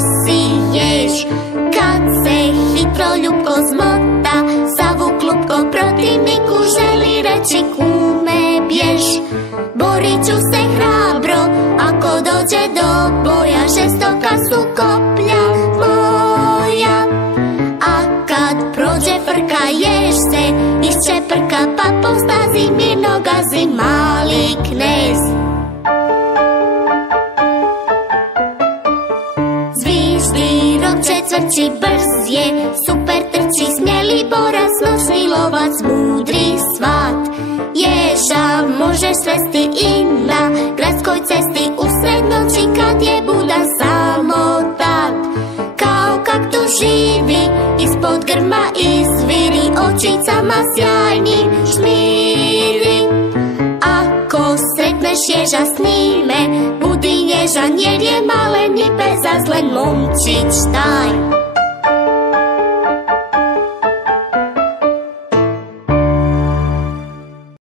si ješ. Kad se hitro ljubko zmota, savu klupko protivniku želi reći kume bjež. Borit ću se hrabro, ako dođe do boja, žestoka su koplja moja. A kad prođe frka ješ se, iščeprka pa po stazi mirno gazi mali knez. Zviždi ropče cvrči brz je, super trči smjeli borac, noćni lovac, mudri svat. Ježa možeš svesti i na gradskoj cesti usred noći kad je budan samo tad. Kao kaktus živi, ispod grma izviri, očicama sjajnim šmiri. Ako sretneš ježa s njime, budi nježan jer je malen i bezazlen momčić taj.